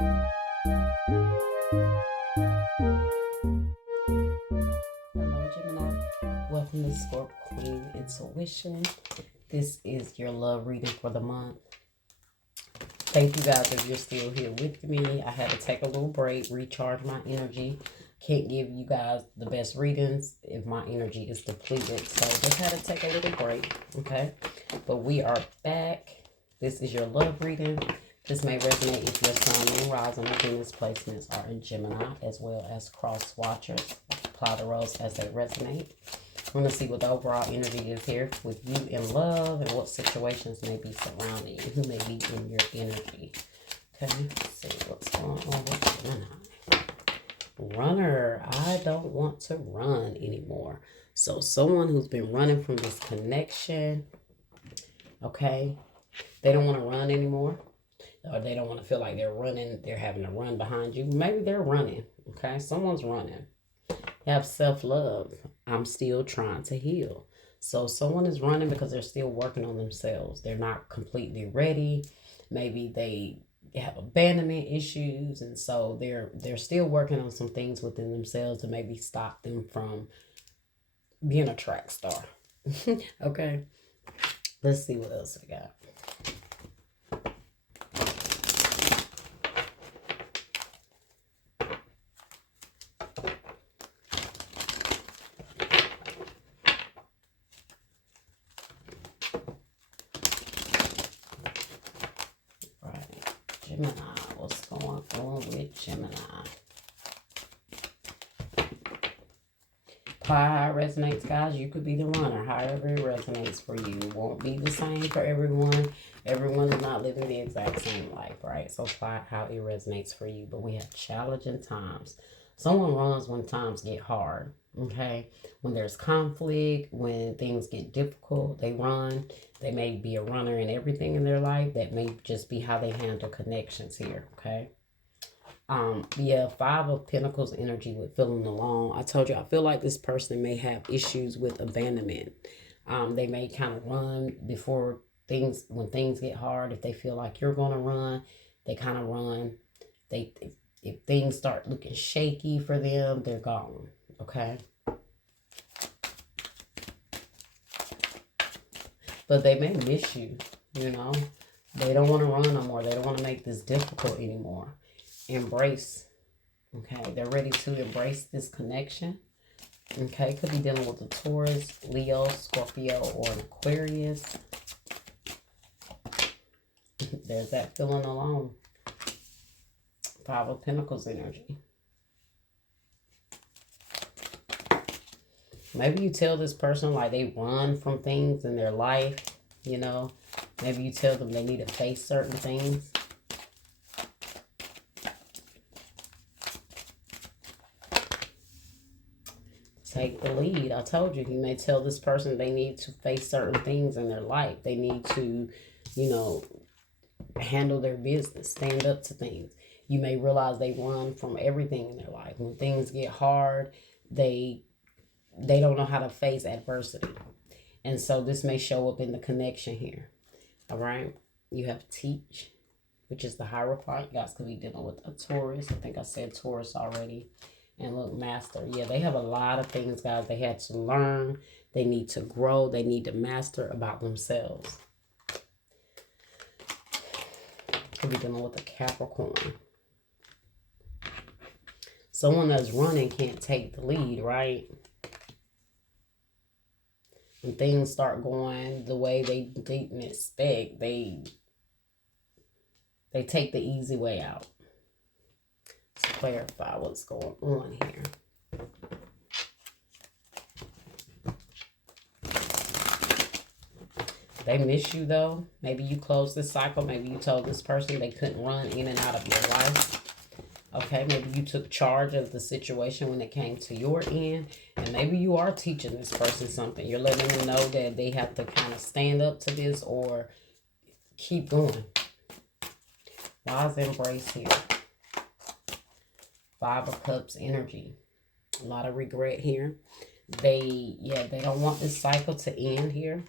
Hello, Gemini. Welcome to Scorp Queen Intuition. This is your love reading for the month. Thank you guys if you're still here with me. I had to take a little break, recharge my energy. Can't give you guys the best readings if my energy is depleted. So just had to take a little break, okay? But we are back. This is your love reading. This may resonate if your sun, moon, rising, or Venus placements are in Gemini, as well as cross watchers. Apply the roles as they resonate. We're going to see what the overall energy is here with you in love and what situations may be surrounding you, who may be in your energy. Okay, let's see what's going on with Gemini. Runner, I don't want to run anymore. So someone who's been running from this connection, okay, they don't want to run anymore. Or they don't want to feel like they're running, they're having to run behind you. Maybe they're running, okay? Someone's running. They have self-love. I'm still trying to heal. So someone is running because they're still working on themselves. They're not completely ready. Maybe they have abandonment issues, and so they're still working on some things within themselves to maybe stop them from being a track star. Okay? Let's see what else we got. Gemini, what's going on with Gemini? Apply how it resonates, guys. You could be the runner, however it resonates for you. It won't be the same for everyone. Everyone is not living the exact same life, right? So apply how it resonates for you. But we have challenging times. Someone runs when times get hard, okay? When there's conflict, when things get difficult, they run. They may be a runner in everything in their life. That may just be how they handle connections here, okay? Yeah, Five of Pentacles energy with feeling alone. I told you, I feel like this person may have issues with abandonment. They may kind of run before things, when things get hard. If they feel like you're going to run, they kind of run. If things start looking shaky for them, they're gone, okay? But they may miss you, you know. They don't want to run no more. They don't want to make this difficult anymore. Embrace, okay? They're ready to embrace this connection, okay? Could be dealing with a Taurus, Leo, Scorpio, or an Aquarius. There's that feeling alone. Five of Pentacles energy. Maybe you tell this person like they run from things in their life, you know. Maybe you tell them they need to face certain things. Take the lead. I told you, you may tell this person they need to face certain things in their life. They need to, you know, handle their business, stand up to things. You may realize they run from everything in their life. When things get hard, they don't know how to face adversity. And so this may show up in the connection here. All right. You have Teach, which is the Hierophant. You guys could be dealing with a Taurus. I think I said Taurus already. And look, Master. Yeah, they have a lot of things, guys, they had to learn. They need to grow. They need to master about themselves. Could be dealing with a Capricorn. Someone that's running can't take the lead, right? When things start going the way they didn't expect, they take the easy way out. Let's clarify what's going on here. They miss you, though. Maybe you closed this cycle. Maybe you told this person they couldn't run in and out of your life. Okay, maybe you took charge of the situation when it came to your end. And maybe you are teaching this person something. You're letting them know that they have to kind of stand up to this or keep going. Wise embrace here. Five of Cups energy. A lot of regret here. They don't want this cycle to end here.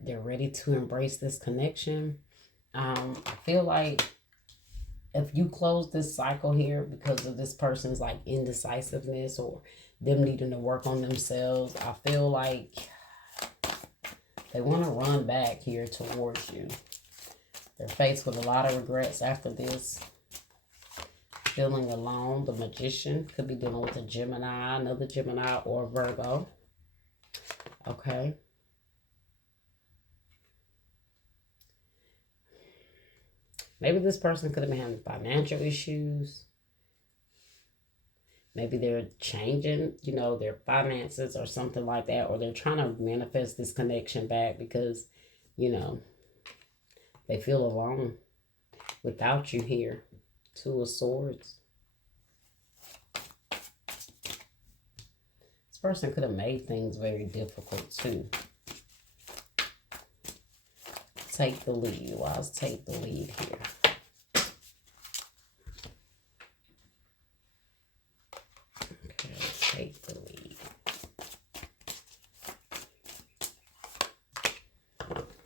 They're ready to embrace this connection. I feel like if you close this cycle here because of this person's like indecisiveness or them needing to work on themselves, I feel like they want to run back here towards you. They're faced with a lot of regrets after this. Feeling alone. The Magician could be dealing with a Gemini, another Gemini, or Virgo. Okay. Maybe this person could have been having financial issues. Maybe they're changing, you know, their finances or something like that. Or they're trying to manifest this connection back because, you know, they feel alone without you here. Two of Swords. This person could have made things very difficult too. Take the lead. Let's take the lead here. Okay, take the lead.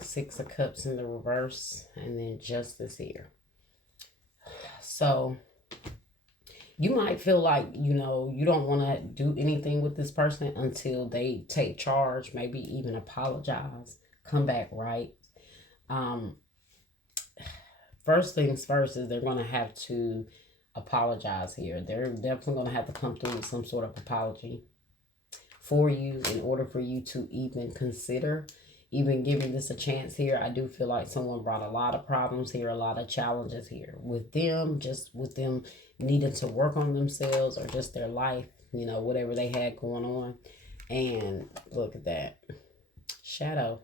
Six of Cups in the reverse, and then Justice here. So you might feel like, you know, you don't want to do anything with this person until they take charge, maybe even apologize, come back right. First things first is they're going to have to apologize here. They're definitely going to have to come through with some sort of apology for you in order for you to even consider even giving this a chance here. I do feel like someone brought a lot of problems here, a lot of challenges here with them, just with them needing to work on themselves or just their life, you know, whatever they had going on. And look at that. Shadow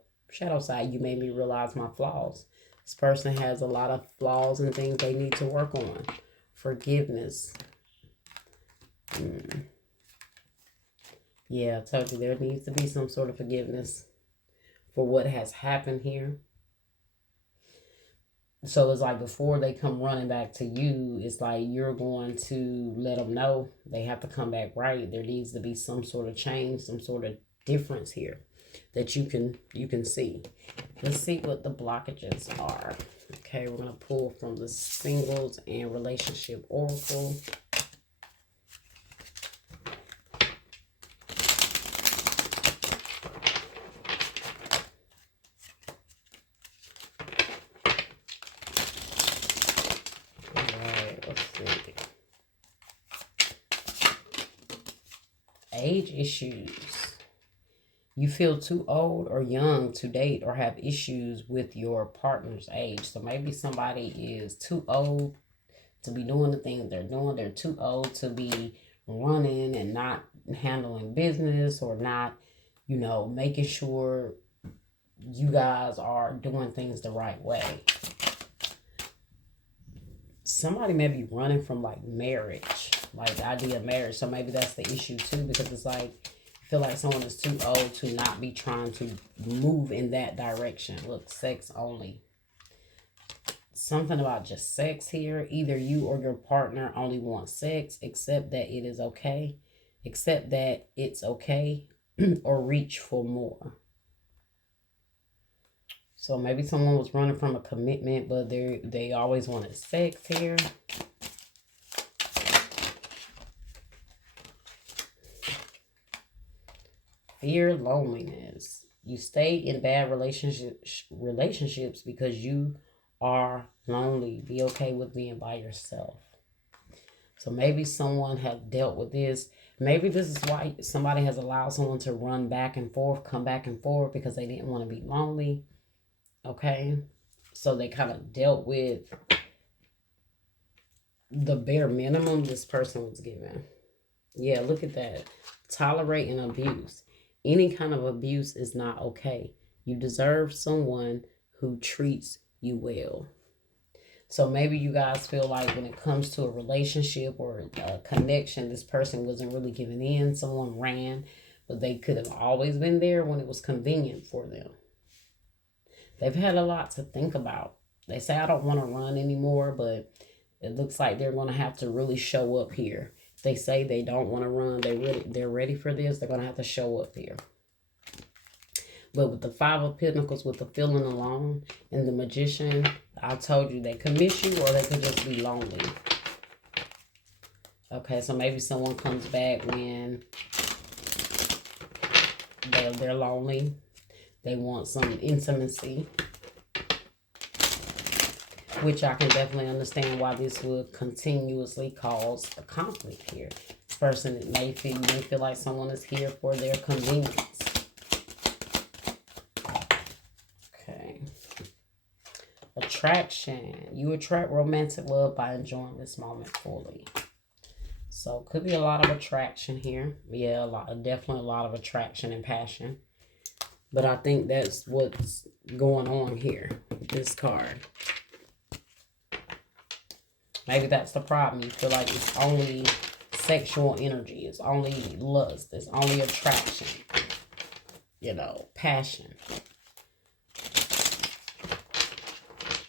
side, you made me realize my flaws. This person has a lot of flaws and things they need to work on. Forgiveness. Yeah, I told you there needs to be some sort of forgiveness for what has happened here. So it's like before they come running back to you, it's like you're going to let them know they have to come back right. There needs to be some sort of change, some sort of difference here that you can see. Let's see what the blockages are. Okay, we're going to pull from the Singles and Relationship Oracle. Alright, let's see. Age issues. You feel too old or young to date or have issues with your partner's age. So maybe somebody is too old to be doing the things they're doing. They're too old to be running and not handling business or not, you know, making sure you guys are doing things the right way. Somebody may be running from like marriage, like the idea of marriage. So maybe that's the issue too, because it's like, feel like someone is too old to not be trying to move in that direction. Look, sex only. Something about just sex here. Either you or your partner only want sex, accept that it is okay, accept that it's okay, or reach for more. So maybe someone was running from a commitment, but they always wanted sex here. Fear, loneliness. You stay in bad relationships because you are lonely. Be okay with being by yourself. So maybe someone has dealt with this. Maybe this is why somebody has allowed someone to run back and forth, come back and forth, because they didn't want to be lonely. Okay? So they kind of dealt with the bare minimum this person was given. Yeah, look at that. Tolerating abuse. Any kind of abuse is not okay. You deserve someone who treats you well. So maybe you guys feel like when it comes to a relationship or a connection, this person wasn't really giving in. Someone ran, but they could have always been there when it was convenient for them. They've had a lot to think about. They say, I don't want to run anymore, but it looks like they're going to have to really show up here. They say they don't want to run. They're ready for this. They're going to have to show up here. But with the Five of Pentacles, with the feeling alone, and the Magician, I told you they could miss you or they could just be lonely. Okay, so maybe someone comes back when they're lonely. They want some intimacy, which I can definitely understand why this would continuously cause a conflict here. This person, you may feel like someone is here for their convenience. Okay. Attraction. You attract romantic love by enjoying this moment fully. So could be a lot of attraction here. Yeah, definitely a lot of attraction and passion. But I think that's what's going on here with this card. Maybe that's the problem. You feel like it's only sexual energy. It's only lust. It's only attraction. You know, passion.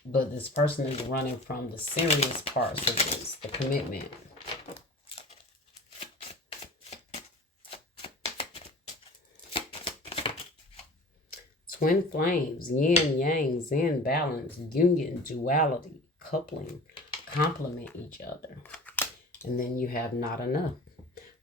But this person is running from the serious parts of this, the commitment. Twin flames, yin, yang, zen, balance, union, duality, coupling, complement each other. And then you have not enough.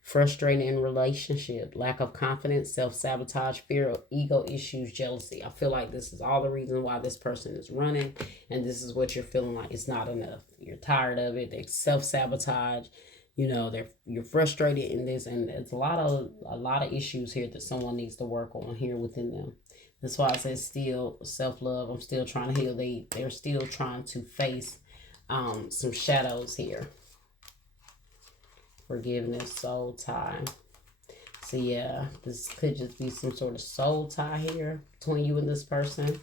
Frustrating in relationship, lack of confidence, self-sabotage, fear of ego issues, jealousy. I feel like this is all the reason why this person is running. And this is what you're feeling like. It's not enough. You're tired of it. They self-sabotage. You know, you're frustrated in this. And it's a lot of issues here that someone needs to work on here within them. That's why I said still self-love. I'm still trying to heal. They're still trying to face some shadows here. Forgiveness, soul tie. So yeah, this could just be some sort of soul tie here between you and this person.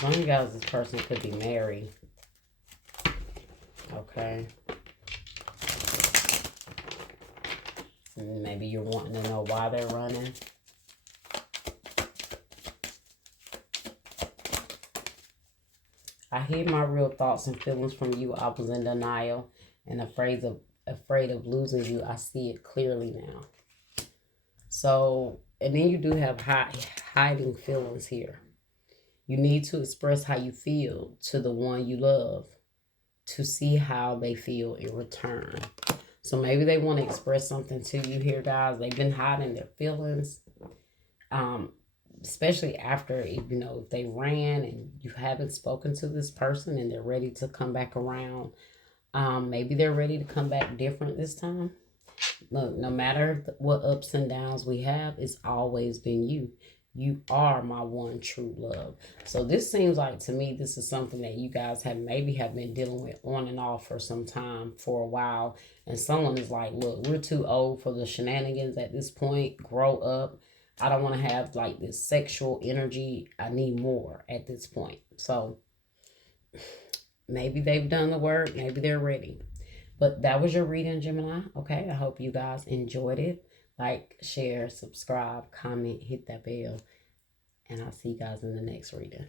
Some of you guys, this person could be married. Okay. Maybe you're wanting to know why they're running. I hid my real thoughts and feelings from you. I was in denial and afraid of losing you. I see it clearly now. So, and then you do have hiding feelings here. You need to express how you feel to the one you love to see how they feel in return. So maybe they want to express something to you here, guys. They've been hiding their feelings, especially after, if they ran and you haven't spoken to this person and they're ready to come back around. Maybe they're ready to come back different this time. Look, no matter what ups and downs we have, it's always been you. You are my one true love. So this seems like, to me, this is something that you guys have been dealing with on and off for some time, for a while. And someone is like, look, we're too old for the shenanigans at this point. Grow up. I don't want to have like this sexual energy. I need more at this point. So maybe they've done the work. Maybe they're ready. But that was your reading, Gemini. Okay, I hope you guys enjoyed it. Like, share, subscribe, comment, hit that bell. And I'll see you guys in the next reading.